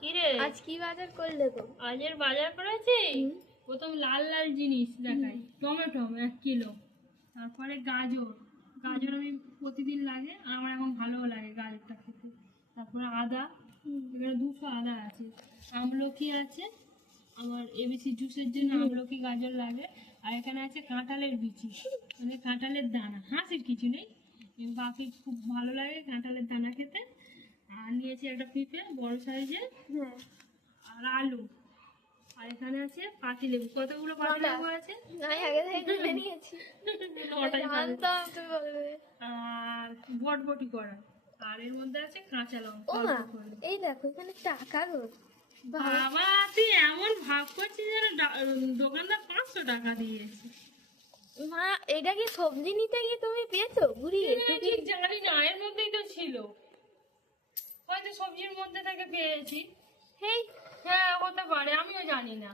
কি রে আজ কি বাজার করলে গো? আজের বাজার করেছি। প্রথম লাল লাল জিনিস দেখাই, টমেটো 1 কিলো, তারপরে গাজর, গাজর আমি প্রতিদিন লাগে আর আমার এখন ভালোও লাগে গাজরটা খেতে। তারপরে আদা, এখানে 200 আদা আছে, আমলকি আছে, আমার এবিসি জুসের জন্য আমলকি গাজর লাগে, আর এখানে আছে কাঁঠালের বিচি, মানে কাঁঠালের দানা, হাসির কিছু নেই, বাকি খুব ভালো লাগে কাঁঠালের দানা খেতে। আর নিয়েছি একটা পিঁপে বড় সাইজের, হ্যাঁ আর আলু, আর এখানে আছে পাতিলেবু। কতগুলো পাতিলেবু আছে? আমি আগে থেকে কিনে নিয়েছি। নটাই পাবে। জানতাম তুমি বলবে। আর বটবটি করা, আর এর মধ্যে আছে কাঁচা লঙ্কা ও অল্প মা, করে। এই দেখো এখানে টাকা গো। বাবা তুই এমন ভাব করছিস যেন দোকানদার 500 টাকা দিয়েছে। মা, এটা কি সবজি নিতে গিয়ে তুমি পেয়েছো ঘুরিয়ে? ঠিক জানি না, এর মধ্যেই তো ছিল, হয়তো সবজির মধ্যে থেকে পেয়েছি। হেই, হ্যাঁ হতে পারে, আমিও জানি না।